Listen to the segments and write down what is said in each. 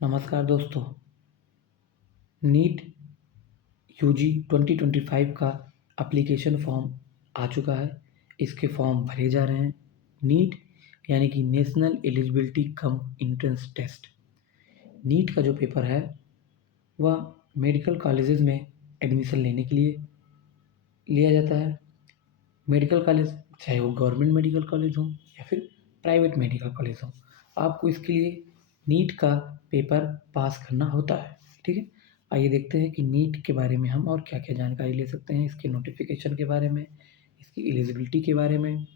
नमस्कार दोस्तों। NEET UG 2025 का एप्लीकेशन फॉर्म आ चुका है। इसके फॉर्म भरे जा रहे हैं। नीट यानी कि national eligibility cum entrance test. NEET का जो पेपर है वह मेडिकल कॉलेजेस में एडमिशन लेने के लिए लिया जाता है। मेडिकल कॉलेज चाहे वो गवर्नमेंट मेडिकल कॉलेज हो या फिर प्राइवेट मेडिकल कॉलेज हो, आपको इसके लिए नीट का पेपर पास करना होता है। ठीक है, आइए देखते हैं कि नीट के बारे में हम और क्या क्या जानकारी ले सकते हैं। इसके नोटिफिकेशन के बारे में, इसकी एलिजिबिलिटी के बारे में,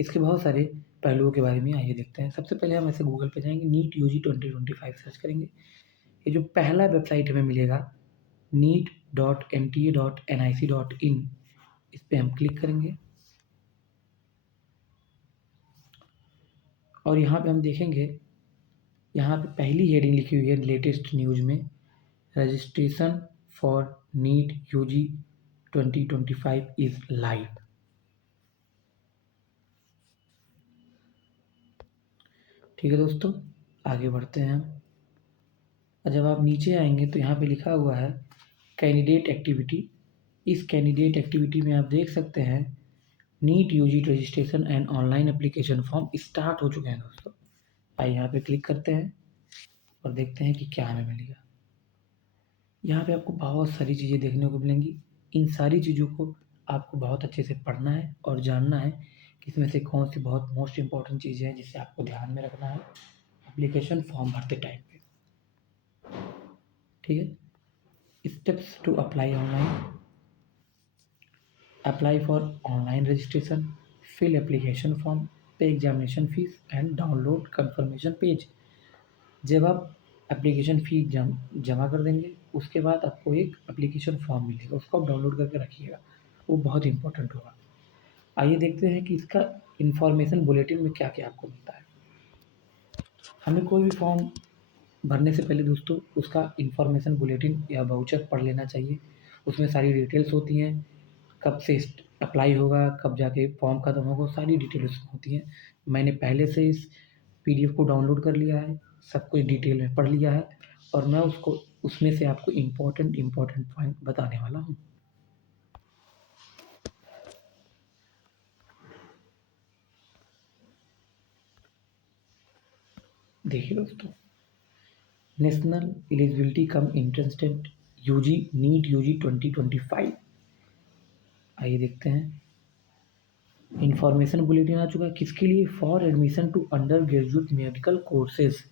इसके बहुत सारे पहलुओं के बारे में आइए देखते हैं। सबसे पहले हम ऐसे गूगल पे जाएंगे, नीट यूजी 2025 सर्च करेंगे। ये जो पहला वेबसाइट हमें मिलेगा neet.nta.nic.in, इस पर हम क्लिक करेंगे और यहाँ पे हम देखेंगे, यहाँ पे पहली हेडिंग लिखी हुई है लेटेस्ट न्यूज़ में, registration for NEET UG 2025 is live. ठीक है दोस्तों, आगे बढ़ते हैं हम। और जब आप नीचे आएंगे तो यहाँ पे लिखा हुआ है कैंडिडेट एक्टिविटी। इस कैंडिडेट एक्टिविटी में आप देख सकते हैं NEET UG registration and online application form start हो चुके हैं दोस्तों। आइए यहाँ पे क्लिक करते हैं और देखते हैं कि क्या हमें मिलेगा। यहाँ पे आपको बहुत सारी चीज़ें देखने को मिलेंगी। इन सारी चीज़ों को आपको बहुत अच्छे से पढ़ना है और जानना है कि इसमें से कौन सी बहुत मोस्ट इम्पॉर्टेंट चीज़ें हैं जिसे आपको ध्यान में रखना है एप्लीकेशन फॉर्म भरते टाइम पे। ठीक है, steps to apply online, apply for online registration, fill application form, pay examination fee and download confirmation page. जब आप एप्लीकेशन फ़ी जमा कर देंगे उसके बाद आपको एक एप्लीकेशन फॉर्म मिलेगा, उसको आप डाउनलोड करके रखिएगा, वो बहुत इंपॉर्टेंट होगा। आइए देखते हैं कि इसका इन्फॉर्मेशन बुलेटिन में क्या-क्या आपको मिलता है। हमें कोई भी फॉर्म भरने से पहले दोस्तों उसका इन्फॉर्मेशन बुलेटिन या वाउचर पढ़ लेना चाहिए। उसमें सारी डिटेल्स होती हैं, कब से अप्लाई होगा, कब जाके फॉर्म खत्म होगा, सारी डिटेल्स होती हैं। मैंने पहले से इस पीडीएफ को डाउनलोड कर लिया है, सब कुछ डिटेल में पढ़ लिया है और मैं उसको उसमें से आपको इम्पोर्टेंट पॉइंट बताने वाला हूँ। देखिए दोस्तों, national eligibility cum entrance test UG NEET UG 2025। आइए देखते हैं। इन्फॉर्मेशन बुलेटिन आ चुका है, किसके लिए? For admission to undergraduate medical courses.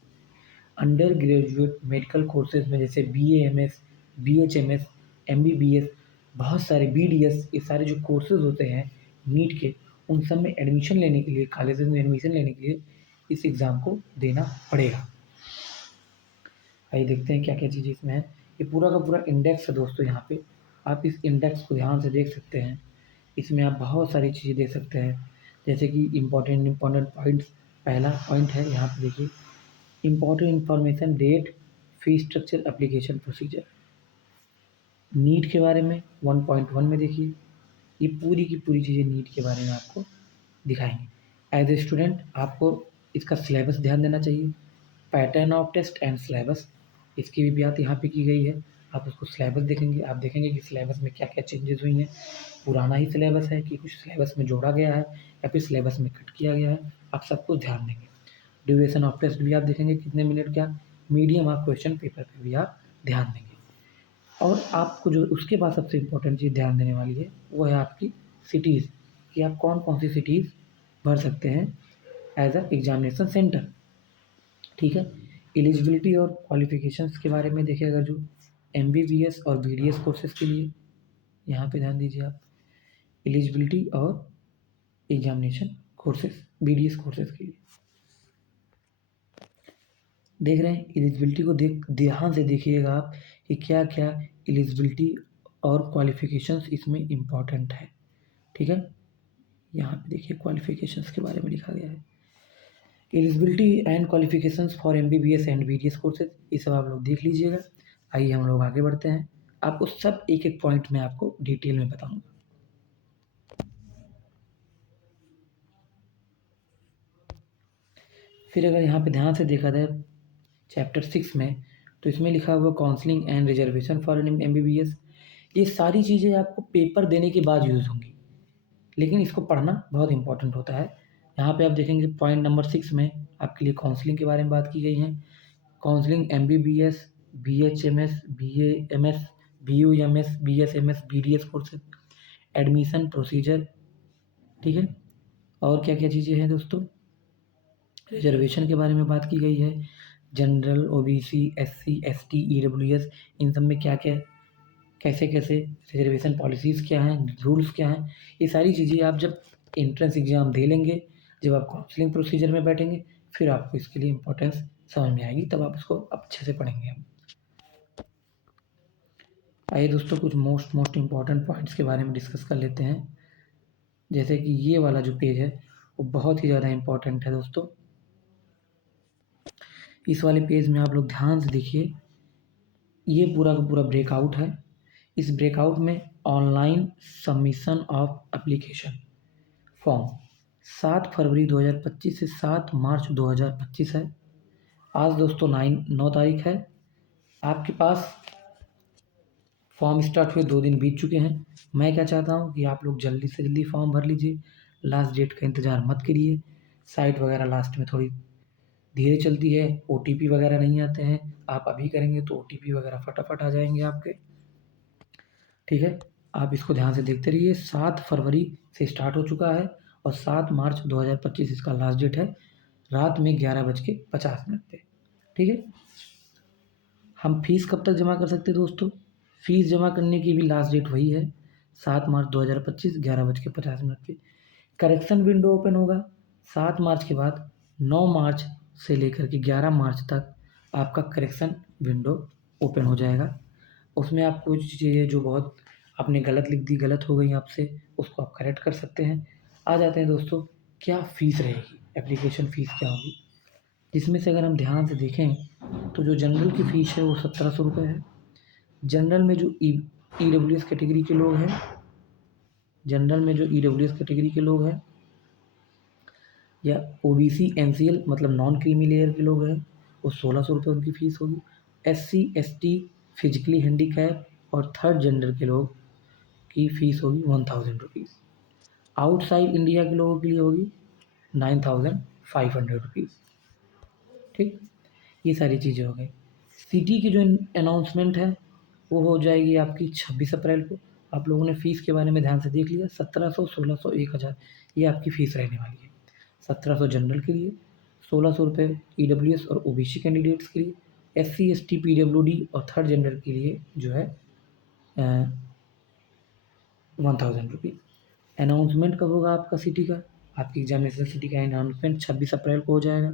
Undergraduate medical courses में जैसे BA MS, BHMS, MBBS, बहुत सारे BDS, ये सारे जो कोर्सेज होते हैं नीट के, उन सब में एडमिशन लेने के लिए, कॉलेजेस में एडमिशन लेने के लिए इस एग्ज़ाम को देना पड़ेगा। आइए देखते हैं क्या क्या चीज़ें इसमें है। ये पूरा का पूरा इंडेक्स है दोस्तों। यहाँ पे आप इस इंडेक्स को ध्यान से देख सकते हैं। इसमें आप बहुत सारी चीज़ें देख सकते हैं, जैसे कि इम्पॉर्टेंट पॉइंट्स। पहला पॉइंट है, यहाँ पे देखिए, important information, date, fee structure, application procedure. NEET के बारे में 1.1 में देखिए, ये पूरी की पूरी चीज़ें नीट के बारे में आपको दिखाएंगे। एज ए स्टूडेंट आपको इसका सिलेबस ध्यान देना चाहिए। Pattern of test and syllabus, इसकी भी बात यहाँ पे की गई है। आप उसको सिलेबस देखेंगे, आप देखेंगे कि सिलेबस में क्या क्या चेंजेस हुई हैं, पुराना ही सिलेबस है कि कुछ सिलेबस में जोड़ा गया है या फिर सिलेबस में कट किया गया है, आप सब कुछ ध्यान देंगे। ड्यूरेशन ऑफ टेस्ट भी आप देखेंगे कितने मिनट का। मीडियम ऑफ क्वेश्चन पेपर पे भी आप ध्यान देंगे। और आपको जो उसके बाद सबसे इम्पोर्टेंट चीज़ ध्यान देने वाली है वो है आपकी सिटीज़, कि आप कौन कौन सी सिटीज़ भर सकते हैं एज अ एग्जामिनेशन सेंटर। ठीक है, एलिजिबिलिटी और क्वालिफिकेशंस के बारे में देखिए, अगर जो MBBS और BDS कोर्सेज़ के लिए, यहाँ पे ध्यान दीजिए आप, एलिजिबिलिटी और एग्जामिनेशन कोर्सेज़ BDS कोर्सेज़ के लिए देख रहे हैं। एलिजिबिलिटी को ध्यान से देखिएगा आप कि क्या क्या एलिजिबिलिटी और क्वालिफिकेशंस इसमें इम्पॉर्टेंट है। ठीक है, यहाँ पे देखिए क्वालिफिकेशंस के बारे में लिखा गया है। Eligibility and qualifications for MBBS and BDS courses, ये सब आप लोग देख लीजिएगा। आइए हम लोग आगे बढ़ते हैं, आपको सब एक एक पॉइंट में आपको डिटेल में बताऊँगा। फिर अगर यहाँ पे ध्यान से देखा जाए चैप्टर 6 में, तो इसमें लिखा हुआ counselling and reservation for an MBBS. ये सारी चीज़ें आपको पेपर देने के बाद यूज़ होंगी, लेकिन इसको पढ़ना बहुत इंपॉर्टेंट होता है। यहाँ पे आप देखेंगे पॉइंट नंबर 6 में आपके लिए काउंसलिंग के बारे में बात की गई है। Counselling MBBS, BHMS, BAMS, BUMS, BSMS, BDS courses, admission procedure, ठीक है। और क्या क्या चीज़ें हैं दोस्तों, रिजर्वेशन के बारे में बात की गई है। General, OBC, SC, ST, EWS, इन सब में क्या क्या, कैसे कैसे रिजर्वेशन पॉलिसीज़ क्या हैं, रूल्स क्या हैं, ये सारी चीज़ें आप जब एंट्रेंस एग्ज़ाम दे लेंगे, जब आप काउंसलिंग प्रोसीजर में बैठेंगे, फिर आपको इसके लिए इम्पोर्टेंस समझ में आएगी, तब आप इसको अच्छे से पढ़ेंगे हम। आइए दोस्तों, कुछ मोस्ट इम्पॉर्टेंट पॉइंट्स के बारे में डिस्कस कर लेते हैं। जैसे कि ये वाला जो पेज है वो बहुत ही ज़्यादा इम्पॉर्टेंट है दोस्तों। इस वाले पेज में आप लोग ध्यान से देखिए, ये पूरा का पूरा ब्रेकआउट है। इस ब्रेकआउट में online submission of application form 7 फरवरी 2025 से 7 मार्च 2025 है। आज दोस्तों 9 तारीख है। आपके पास फॉर्म स्टार्ट हुए 2 दिन बीत चुके हैं। मैं क्या चाहता हूँ कि आप लोग जल्दी से जल्दी फॉर्म भर लीजिए, लास्ट डेट का इंतज़ार मत करिए। साइट वगैरह लास्ट में थोड़ी धीरे चलती है, ओटीपी वगैरह नहीं आते हैं। आप अभी करेंगे तो ओटीपी वगैरह फटाफट आ जाएंगे आपके, ठीक है। आप इसको ध्यान से देखते रहिए। 7 फरवरी से स्टार्ट हो चुका है और 7 मार्च 2025 इसका लास्ट डेट है, रात में 11:50 पे, ठीक है। हम फीस कब तक जमा कर सकते हैं दोस्तों, फीस जमा करने की भी लास्ट डेट वही है, 7 मार्च 2025 11:50 पे। करेक्शन विंडो ओपन होगा 7 मार्च के बाद। 9 मार्च से लेकर के 11 मार्च तक आपका करेक्शन विंडो ओपन हो जाएगा। उसमें आप कुछ चीज़ें जो बहुत आपने गलत लिख दी, गलत हो गई आपसे, उसको आप करेक्ट कर सकते हैं। आ जाते हैं दोस्तों, क्या फ़ीस रहेगी, एप्लीकेशन फ़ीस क्या होगी। जिसमें से अगर हम ध्यान से देखें तो जो जनरल की फ़ीस है वो 1700 रुपये है। जनरल में जो ईडब्ल्यूएस कैटेगरी के लोग हैं, जनरल में जो ईडब्ल्यूएस कैटेगरी के लोग हैं या ओबीसी एनसीएल मतलब नॉन क्रीमी लेयर के लोग हैं, वो 1600 रुपये उनकी फ़ीस होगी। एससी एसटी, फिजिकली हैंडीकैप और थर्ड जेंडर के लोग की फ़ीस होगी 1000 रुपीज़। आउटसाइड इंडिया के लोगों के लिए होगी 9500 रुपीज़, ठीक। ये सारी चीज़ें हो गई। सिटी की जो अनाउंसमेंट है वो हो जाएगी आपकी 26 अप्रैल को। आप लोगों ने फ़ीस के बारे में ध्यान से देख लिया, 1700, 1600, 1000 ये आपकी फ़ीस रहने वाली है। 1700 जनरल के लिए, 1600 रुपये ईडब्ल्यूएस और ओबीसी कैंडिडेट्स के लिए, एससी एसटी पीडब्ल्यूडी और थर्ड जेंडर के लिए जो है 1000 रुपीज़। अनाउंसमेंट कब होगा आपका सिटी का, आपकी एग्जामिनेशन सिटी का अनाउंसमेंट 26 अप्रैल को हो जाएगा।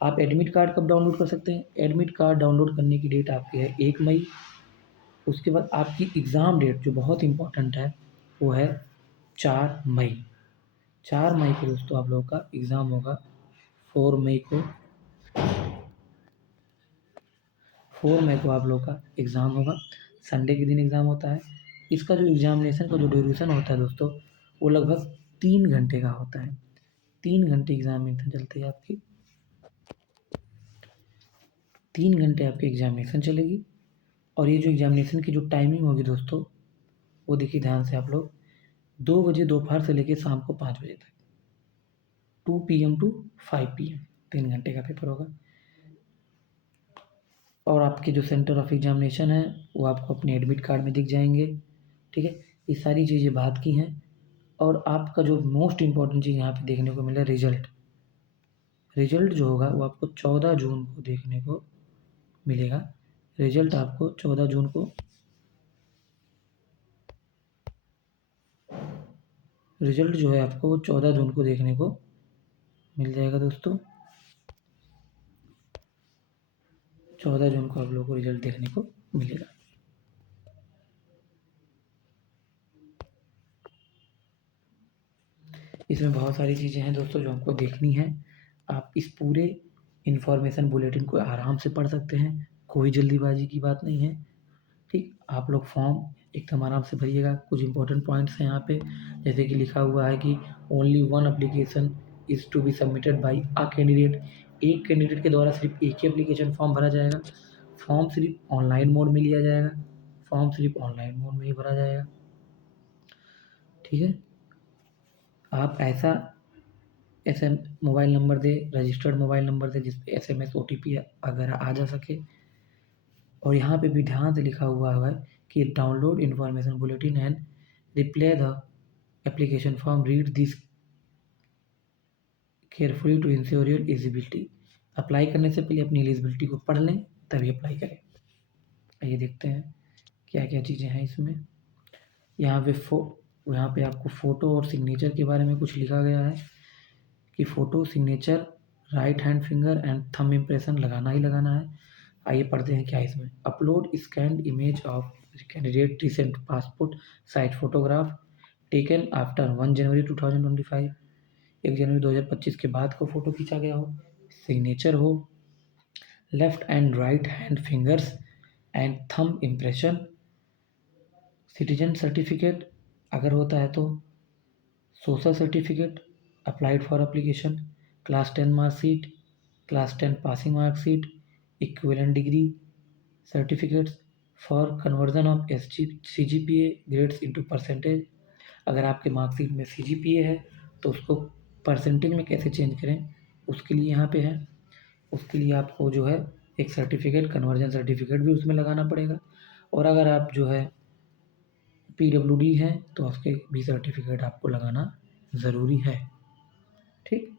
आप एडमिट कार्ड कब डाउनलोड कर सकते हैं, एडमिट कार्ड डाउनलोड करने की डेट आपकी है 1 मई। उसके बाद आपकी एग्ज़ाम डेट जो बहुत इम्पोर्टेंट है वो है 4 मई। 4 मई को दोस्तों आप लोगों का एग्ज़ाम होगा। 4 मई को 4 मई को आप लोग का एग्ज़ाम होगा, संडे के दिन एग्ज़ाम होता है। इसका जो एग्ज़ामिनेशन का जो ड्यूरेशन होता है दोस्तों, वो लगभग 3 घंटे का होता है। 3 घंटे एग्ज़ामिनेशन चलती है आपकी, 3 घंटे आपकी एग्ज़ामिनेशन चलेगी। और ये जो एग्ज़ामिनेशन की जो टाइमिंग होगी दोस्तों, वो देखिए ध्यान से आप लोग, 2 बजे दोपहर से लेकर शाम को 5 बजे तक, 2 PM टू 5 PM, 3 घंटे का पेपर होगा। और आपके जो सेंटर ऑफ एग्ज़ामिनेशन है वो आपको अपने एडमिट कार्ड में दिख जाएंगे, ठीक है। ये सारी चीज़ें बात की हैं। और आपका जो मोस्ट इम्पॉर्टेंट चीज़ यहाँ पे देखने को मिला, रिजल्ट। रिजल्ट जो होगा वो आपको 14 जून को देखने को मिलेगा। रिजल्ट आपको 14 जून को, रिजल्ट जो है आपको वो 14 जून को देखने को मिल जाएगा दोस्तों। 14 जून को आप लोगों को रिजल्ट देखने को मिलेगा। इसमें बहुत सारी चीज़ें हैं दोस्तों जो आपको देखनी है। आप इस पूरे इन्फॉर्मेशन बुलेटिन को आराम से पढ़ सकते हैं, कोई जल्दीबाजी की बात नहीं है, ठीक। आप लोग फॉर्म एकदम आराम से भरिएगा। कुछ इंपॉर्टेंट पॉइंट्स हैं यहाँ पे, जैसे कि लिखा हुआ है कि only 1 application is to be submitted by a candidate. एक कैंडिडेट के द्वारा सिर्फ एक ही एप्लीकेशन फॉर्म भरा जाएगा। फॉर्म सिर्फ ऑनलाइन मोड में लिया जाएगा। फॉर्म सिर्फ ऑनलाइन मोड में ही भरा जाएगा। ठीक है, आप ऐसा मोबाइल नंबर दे, रजिस्टर्ड मोबाइल नंबर दे जिस पे SMS OTP अगर आ जा सके। और यहाँ पे भी ध्यान से लिखा हुआ है कि download information bulletin and reply the application form, read this carefully to ensure your eligibility. Apply करने से पहले अपनी एलिजिबिलिटी को पढ़ लें तभी अप्लाई करें। आइए देखते हैं क्या क्या चीज़ें हैं इसमें। यहाँ पे आपको फ़ोटो और सिग्नेचर के बारे में कुछ लिखा गया है कि photo, signature, right hand finger and thumb impression लगाना ही लगाना है। आइए पढ़ते हैं क्या है इसमें। Upload scanned image of candidate recent passport size photograph taken after 1 जनवरी 2025, 1 जनवरी 2025 के बाद को फ़ोटो खींचा गया हो। सिग्नेचर हो, left and right hand fingers and thumb impression. Citizen certificate अगर होता है तो, social certificate applied for application, class 10 marksheet, class 10 passing marksheet, equivalent degree certificates for conversion of CGPA grades into percentage. अगर आपके marksheet में CGPA है तो उसको परसेंटेज में कैसे चेंज करें उसके लिए यहाँ पे है। उसके लिए आपको जो है एक सर्टिफिकेट, कन्वर्जन सर्टिफिकेट भी उसमें लगाना पड़ेगा। और अगर आप जो है PWD हैं तो उसके भी सर्टिफिकेट आपको लगाना ज़रूरी है। ठीक,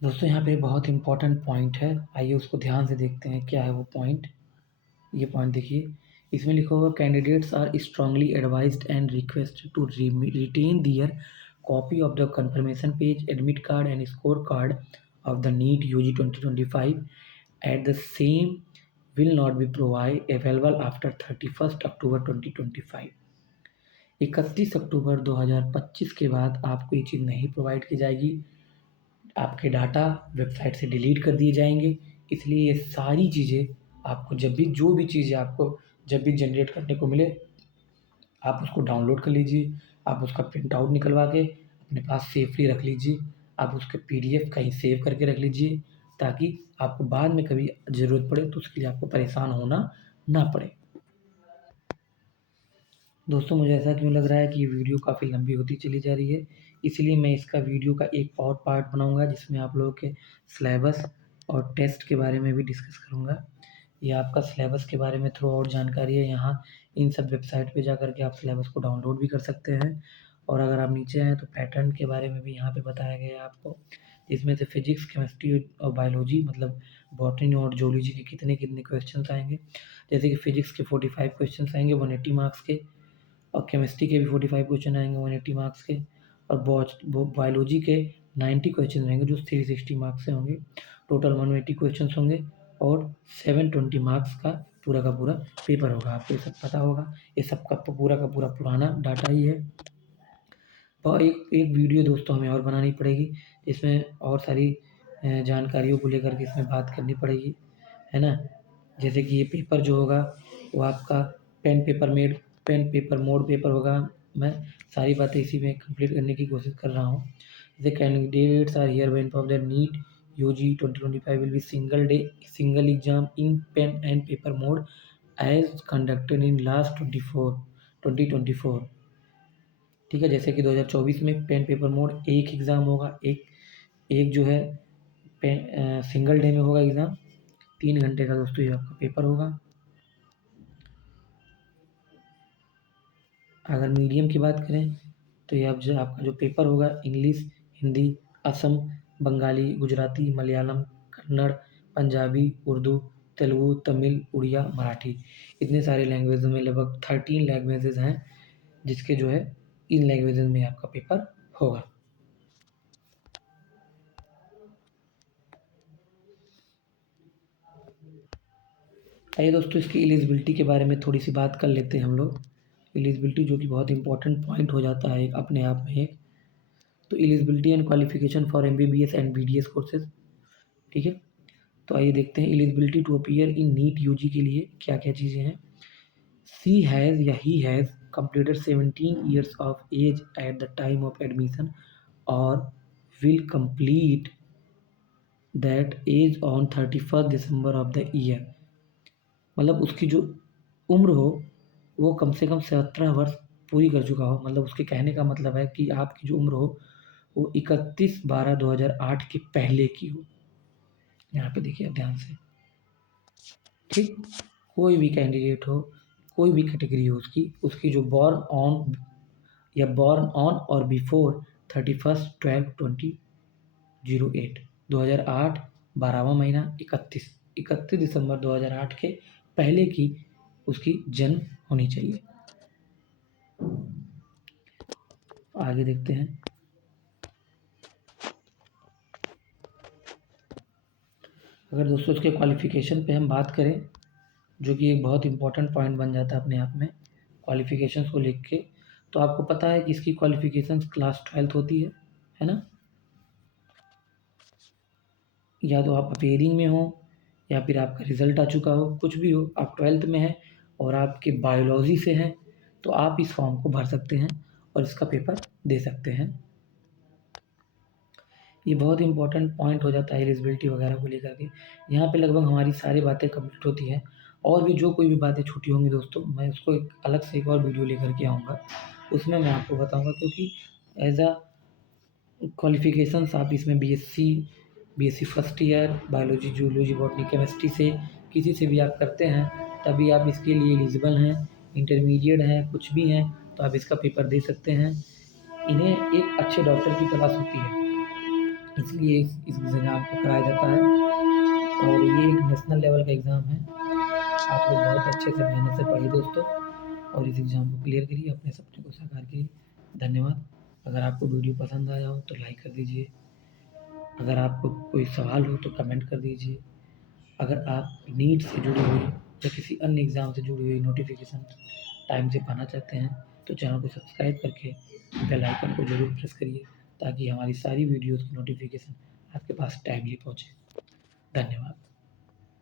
दोस्तों यहाँ पे बहुत इंपॉर्टेंट पॉइंट है, आइए उसको ध्यान से देखते हैं क्या है वो पॉइंट। ये पॉइंट देखिए, इसमें लिखा हुआ candidates are strongly advised and request to retain their copy of the confirmation page, admit card and score card of the NEET UG 2025 at the same will not be provide available after 31 अक्टूबर 2025। 31 अक्टूबर 2025 के बाद आपको ये चीज़ नहीं provide की जाएगी। आपके data website से delete कर दिए जाएंगे। इसलिए ये सारी चीज़ें आपको जब भी जो भी चीज़ें आपको जब भी जनरेट करने को मिले आप उसको डाउनलोड कर लीजिए। आप उसका प्रिंट आउट निकलवा के अपने पास सेफली रख लीजिए। आप उसके PDF कहीं सेव करके रख लीजिए ताकि आपको बाद में कभी ज़रूरत पड़े तो उसके लिए आपको परेशान होना ना पड़े। दोस्तों मुझे ऐसा क्यों लग रहा है कि ये वीडियो काफ़ी लंबी होती चली जा रही है, इसलिए मैं इसका वीडियो का एक और पार्ट बनाऊंगा जिसमें आप लोगों के सिलेबस और टेस्ट के बारे में भी डिस्कस करूंगा। ये आपका सिलेबस के बारे में थोड़ा और जानकारी है, यहाँ इन सब वेबसाइट पे जा कर के आप सिलेबस को डाउनलोड भी कर सकते हैं। और अगर आप नीचे आएँ तो पैटर्न के बारे में भी यहाँ पे बताया गया है आपको, इसमें से फिजिक्स, केमिस्ट्री और बायोलॉजी मतलब बॉटनी और जूलॉजी के कितने कितने क्वेश्चन आएंगे। जैसे कि फिजिक्स के 45 क्वेश्चन आएंगे 180 मार्क्स के, और केमिस्ट्री के भी 45 क्वेश्चन आएंगे 180 मार्क्स के, और बायोलॉजी के 90 क्वेश्चन रहेंगे जो 360 मार्क्स से होंगे। टोटल 180 क्वेश्चन होंगे और 720 मार्क्स का पूरा पेपर होगा। आपको ये सब पता होगा, ये सब का पूरा पुराना डाटा ही है। और एक वीडियो दोस्तों हमें और बनानी पड़ेगी, इसमें और सारी जानकारियों को लेकर के इसमें बात करनी पड़ेगी, है ना। जैसे कि ये पेपर जो होगा वो आपका पेन पेपर मोड पेपर होगा। मैं सारी बातें इसी में कंप्लीट करने की कोशिश कर रहा हूँ। जैसे candidates are hereby informed that NEET UG 2025 will be single exam in pen and paper mode as conducted in last 2024। ठीक है, जैसे कि 2024 में पेन पेपर मोड एक एग्ज़ाम होगा, एक जो है सिंगल डे में होगा एग्ज़ाम, 3 घंटे का दोस्तों ये आपका पेपर होगा। अगर मीडियम की बात करें तो ये आपका जो पेपर होगा इंग्लिश, हिंदी, असम, बंगाली, गुजराती, मलयालम, कन्नड़, पंजाबी, उर्दू, तेलुगु, तमिल, उड़िया, मराठी, इतने सारे लैंग्वेज में लगभग 13 लैंग्वेजेज़ हैं जिसके जो है इन लैंग्वेजेज़ में आपका पेपर होगा। आइए दोस्तों इसकी एलिजिबिलिटी के बारे में थोड़ी सी बात कर लेते हैं हम लोग। एलिजिबिलिटी जो कि बहुत इंपॉर्टेंट पॉइंट हो जाता है अपने आप में एक। तो eligibility and qualification for MBBS and BDS courses, ठीक है। तो आइए देखते हैं eligibility to appear in NEET UG के लिए क्या क्या चीज़ें हैं। सी हैज़ या he has completed 17 years of age at the time of admission or will complete that age on 31st December of the year। मतलब उसकी जो उम्र हो वो कम से कम 17 वर्ष पूरी कर चुका हो। मतलब उसके कहने का मतलब है कि आपकी जो उम्र हो वो 31/12/2008 के पहले की हो। यहाँ पे देखिए आप ध्यान से, ठीक। कोई भी कैंडिडेट हो, कोई भी कैटेगरी हो उसकी जो बॉर्न ऑन या बॉर्न ऑन और बिफोर 31/12/2008 2008 12वां महीना 31 दिसंबर 2008 के पहले की उसकी जन्म होनी चाहिए। आगे देखते हैं। अगर दोस्तों इसके क्वालिफिकेशन पे हम बात करें, जो कि एक बहुत इंपॉर्टेंट पॉइंट बन जाता है अपने आप में क्वालिफिकेशंस को लेके, तो आपको पता है कि इसकी क्वालिफिकेशंस क्लास 12th होती है ना। या तो आप अपेयरिंग में हो या फिर आपका रिजल्ट आ चुका हो, कुछ भी हो, आप 12th में हैं और आपके बायोलॉजी से हैं तो आप इस फॉर्म को भर सकते हैं और इसका पेपर दे सकते हैं। ये बहुत इंपॉर्टेंट पॉइंट हो जाता है एलिजिबिलिटी वगैरह को लेकर के। यहाँ पे लगभग हमारी सारी बातें कंप्लीट होती हैं। और भी जो कोई भी बातें छूटी होंगी दोस्तों, मैं उसको एक अलग से एक और वीडियो लेकर के आऊँगा, उसमें मैं आपको बताऊँगा। क्योंकि एज अ क्वालिफिकेशंस आप इसमें BSc first year biology, zoology, botany, chemistry से किसी से भी आप करते हैं तभी आप इसके लिए एलिजिबल हैं। इंटरमीडिएट हैं, कुछ भी हैं, तो आप इसका पेपर दे सकते हैं। इन्हें एक अच्छे डॉक्टर की तलाश होती है, इसलिए इस एग्ज़ाम को कराया जाता है और ये एक नेशनल लेवल का एग्ज़ाम है। आप लोग बहुत अच्छे से मेहनत से पढ़िए दोस्तों और इस एग्ज़ाम को क्लियर करिए, अपने सपने को साकार करिए। धन्यवाद। अगर आपको वीडियो पसंद आया हो तो लाइक कर दीजिए। अगर आपको कोई सवाल हो तो कमेंट कर दीजिए। अगर आप नीट से जुड़ी हुई या किसी अन्य एग्ज़ाम से जुड़ी हुई नोटिफिकेशन टाइम से पाना चाहते हैं तो चैनल को सब्सक्राइब करके बेल आइकन को ज़रूर प्रेस करिए ताकि हमारी सारी वीडियोज़ की नोटिफिकेशन आपके पास टाइमली पहुँचे। धन्यवाद।